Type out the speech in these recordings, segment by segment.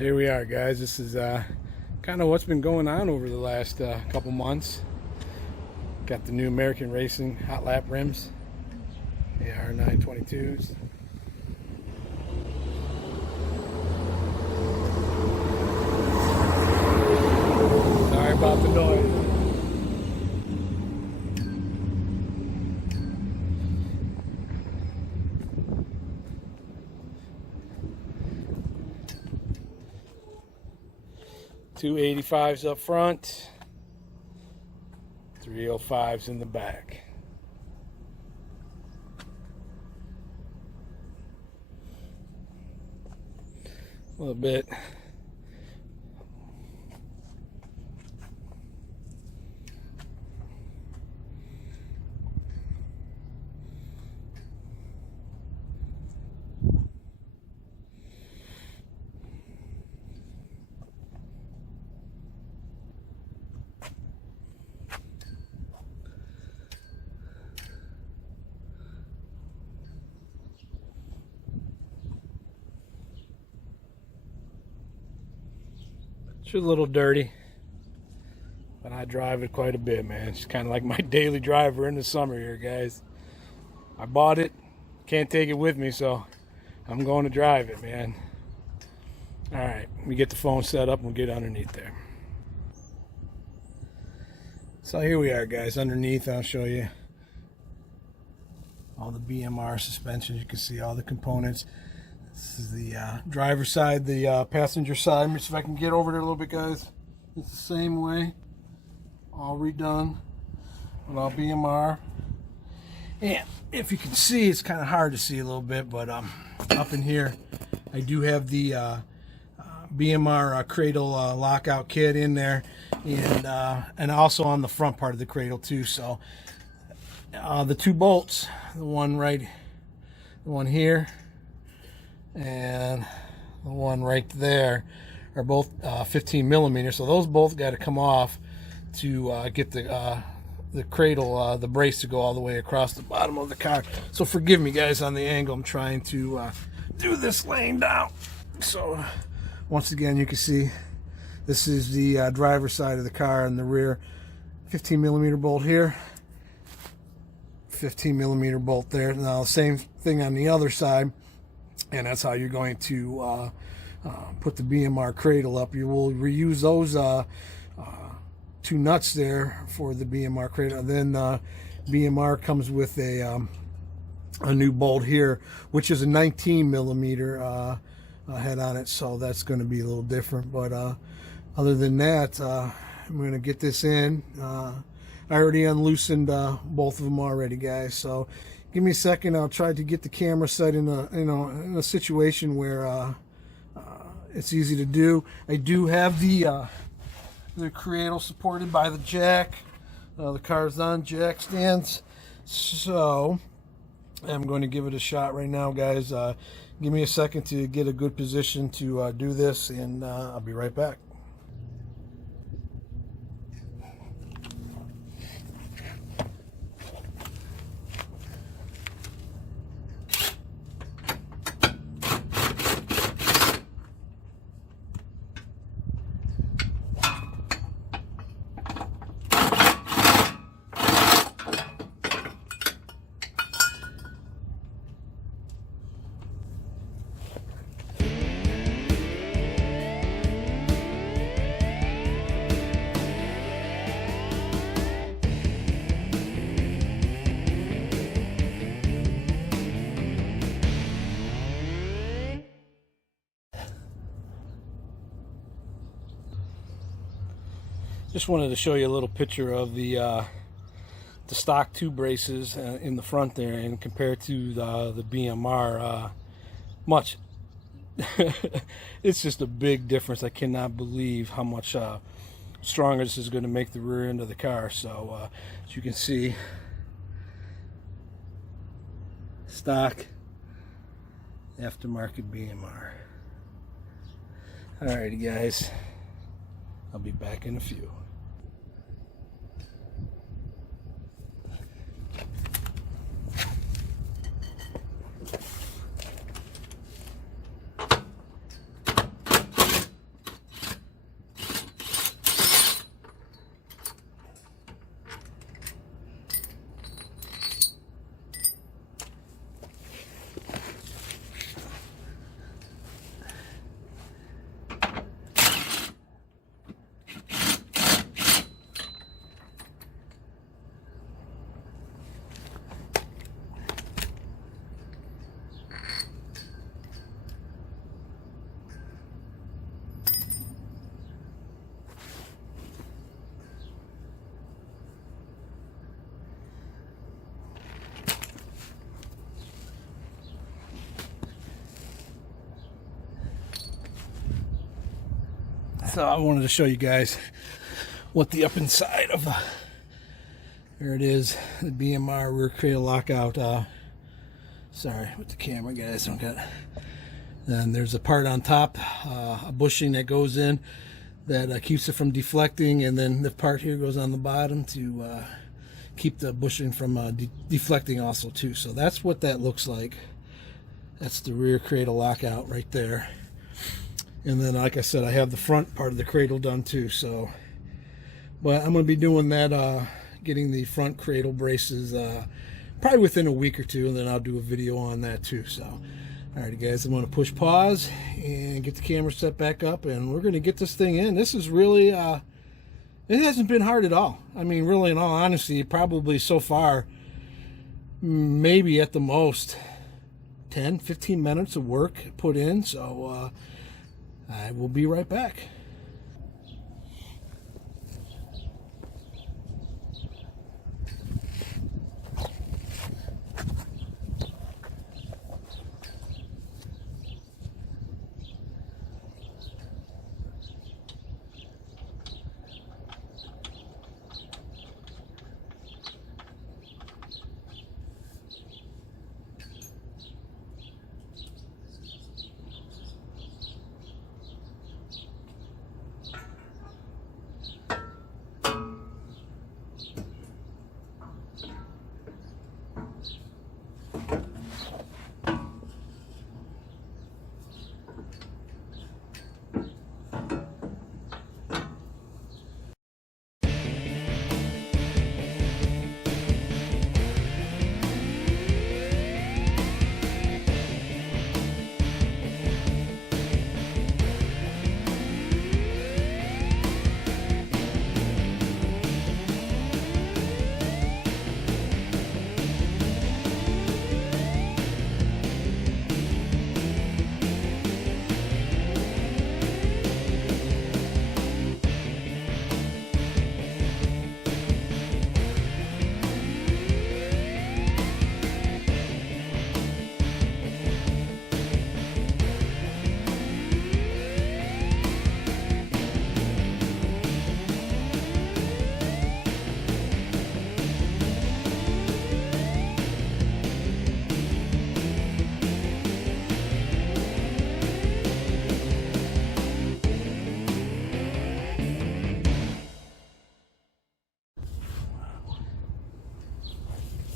So here we are, guys. This is kind of what's been going on over the last couple months. Got the new American Racing hot lap rims, AR 922s. Sorry about the noise. Two 85s up front, 305s in the back. A little bit. It's a little dirty, but I drive it quite a bit, man. It's kind of like my daily driver in the summer here, guys. I bought it, can't take it with me, so I'm going to drive it, man. All right, let me get the phone set up and we'll get underneath there. So here we are, guys, underneath. I'll show you all the BMR suspensions. You can see all the components. This is the driver's side, the passenger side. Let me see if I can get over there a little bit, guys. It's the same way, all redone with all BMR. And if you can see, it's kind of hard to see a little bit, but up in here, I do have the BMR Cradle lockout kit in there, and also on the front part of the Cradle too. So the two bolts, the one here, and the one right there are both 15 millimeters. So those both got to come off to get the cradle, the brace to go all the way across the bottom of the car. So forgive me, guys, on the angle. I'm trying to do this laying down. So once again, you can see this is the driver's side of the car in the rear. 15 millimeter bolt here, 15 millimeter bolt there. Now the same thing on the other side. And that's how you're going to put the BMR cradle up. You will reuse those two nuts there for the BMR cradle. And then BMR comes with a new bolt here, which is a 19 millimeter head on it. So that's going to be a little different. But other than that, I'm going to get this in. I already unloosened both of them already, guys. So give me a second. I'll try to get the camera set in a situation where it's easy to do. I do have the cradle supported by the jack. The car's on jack stands, so I'm going to give it a shot right now, guys. Give me a second to get a good position to do this, and I'll be right back. Just wanted to show you a little picture of the stock two braces in the front there, and compared to the BMR, much. It's just a big difference. I cannot believe how much stronger this is going to make the rear end of the car. So as you can see, stock, aftermarket BMR. Alrighty, guys, I'll be back in a few. So I wanted to show you guys what the up inside of there it is, the BMR rear cradle lockout. Sorry with the camera, guys. Don't get. Then there's a part on top, a bushing that goes in that keeps it from deflecting, and then the part here goes on the bottom to keep the bushing from deflecting also too. So that's what that looks like. That's the rear cradle lockout right there. And then, like I said, I have the front part of the cradle done too. So, but I'm going to be doing that, getting the front cradle braces probably within a week or two, and then I'll do a video on that too. So, all right, guys, I'm going to push pause and get the camera set back up, and we're going to get this thing in. This is really, it hasn't been hard at all. I mean, really, in all honesty, probably so far, maybe at the most 10-15 minutes of work put in. So I will be right back.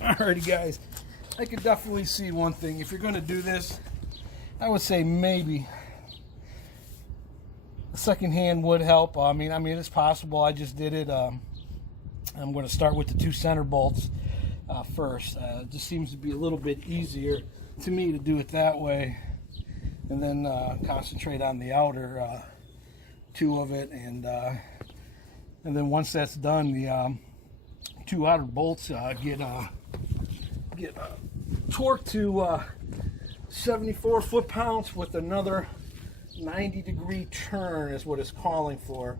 Alrighty, guys, I could definitely see one thing. If you're going to do this, I would say maybe a second hand would help. I mean, it's possible. I just did it. I'm going to start with the 2 center bolts first. It just seems to be a little bit easier to me to do it that way, and then concentrate on the outer 2 of it, and then once that's done, the 2 outer bolts get torqued to 74 foot-pounds with another 90-degree turn is what it's calling for.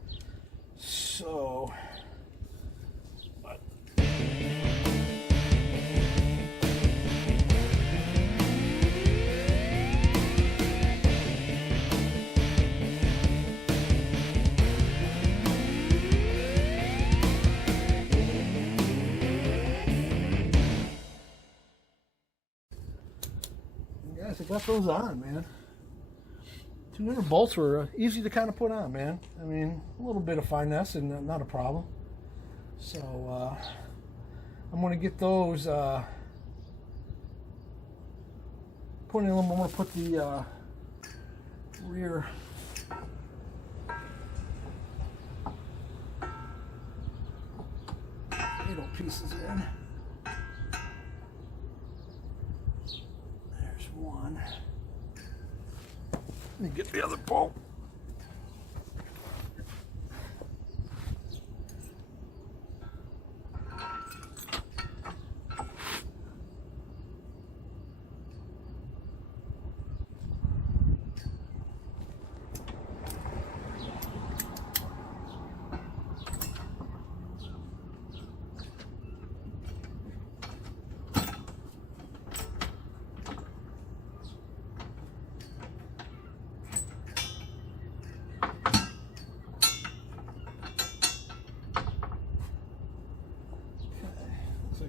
So, I got those on, man. 200 bolts were easy to kind of put on, man. I mean, a little bit of finesse and not a problem. So I'm going to get those put in. I'm going to put the rear cradle pieces in. One. Let me get the other bolt.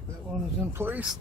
That one is in place.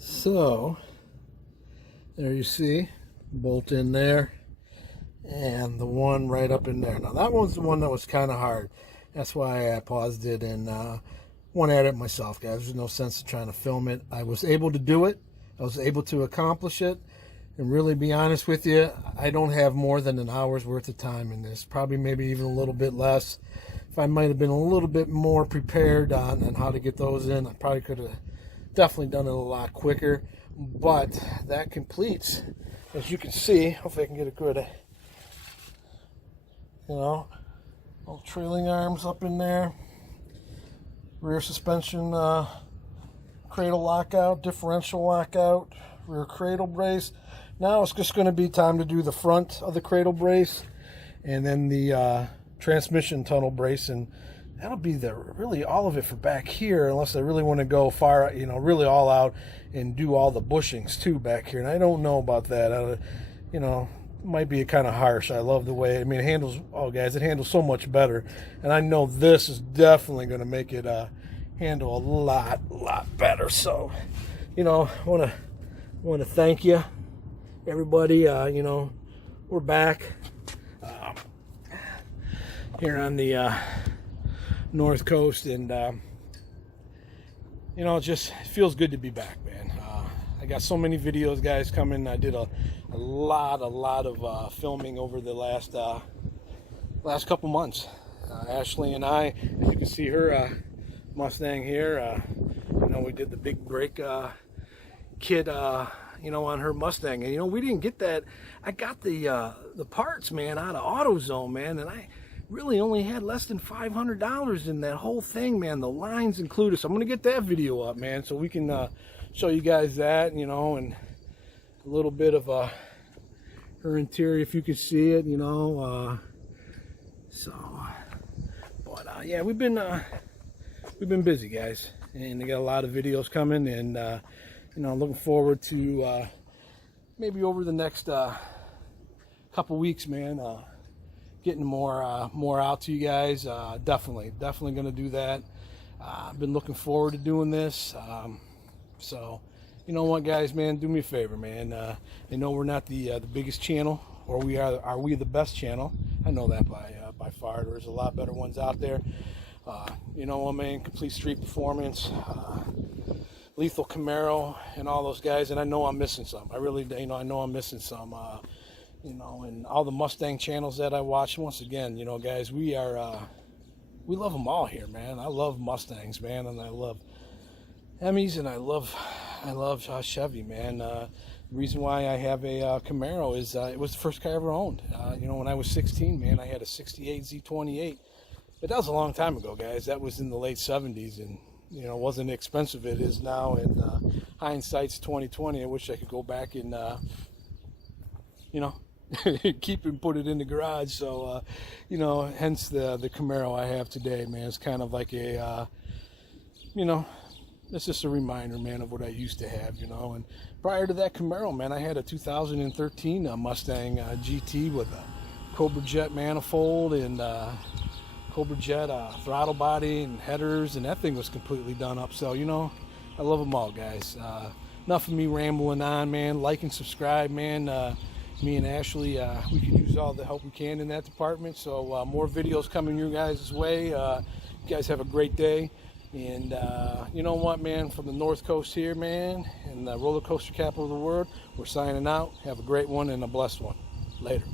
So there you see, bolt in there and the one right up in there. Now that one's the one that was kind of hard. That's why I paused it and went at it myself, guys. There's no sense in trying to film it. I was able to do it. I was able to accomplish it. And really be honest with you, I don't have more than an hour's worth of time in this. Probably maybe even a little bit less. If I might have been a little bit more prepared on how to get those in, I probably could have definitely done it a lot quicker. But that completes, as you can see, hopefully I can get a good, little trailing arms up in there, rear suspension cradle lockout, differential lockout, rear cradle brace. Now it's just going to be time to do the front of the cradle brace and then the transmission tunnel brace, and that'll be really all of it for back here, unless I really want to go far, really all out and do all the bushings too back here. And I don't know about that. Might be kind of harsh. I love the way, it handles, guys, it handles so much better. And I know this is definitely going to make it handle a lot better. So, I want to thank you, everybody. We're back here on the North Coast, and it just feels good to be back, man. I got so many videos, guys, coming. I did a lot of filming over the last couple months. Ashley and I, as you can see her Mustang here, we did the big brake kit on her Mustang, and we didn't get that. I got the parts, man, out of AutoZone, man, and I really only had less than $500 in that whole thing, man. The lines included. So I'm gonna get that video up, man, so we can show you guys that, and a little bit of her interior, if you can see it, yeah, we've been busy, guys, and they got a lot of videos coming, and you know, looking forward to maybe over the next couple weeks, man, getting more out to you guys. Definitely going to do that. I've been looking forward to doing this. So, you know what, guys, man, do me a favor, man. I know we're not the biggest channel, or are we the best channel? I know that by far. There's a lot better ones out there. You know what, man? Complete Street Performance, Lethal Camaro, and all those guys. And I know I'm missing some. I really, you know, I know I'm missing some. You know, and all the Mustang channels that I watch. Once again, you know, guys, we love them all here, man. I love Mustangs, man, and I love Emmys, and I love Chevy, man. The reason why I have a Camaro is it was the first car I ever owned. You know, when I was 16, man, I had a 68 Z28. But that was a long time ago, guys. That was in the late 70s, and, you know, it wasn't expensive it is now. And hindsight's 2020. I wish I could go back and, you know, keep and put it in the garage. So, you know, hence the Camaro I have today, man. It's kind of like a, you know, it's just a reminder, man, of what I used to have, you know. And prior to that Camaro, man, I had a 2013 Mustang GT with a Cobra Jet manifold and Cobra Jet throttle body and headers, and that thing was completely done up. So, you know, I love them all, guys. Enough of me rambling on, man. Like and subscribe, man. Me and Ashley, we can use all the help we can in that department. So more videos coming your guys' way. You guys have a great day. And you know what, man, from the North Coast here, man, and the roller coaster capital of the world, we're signing out. Have a great one and a blessed one. Later.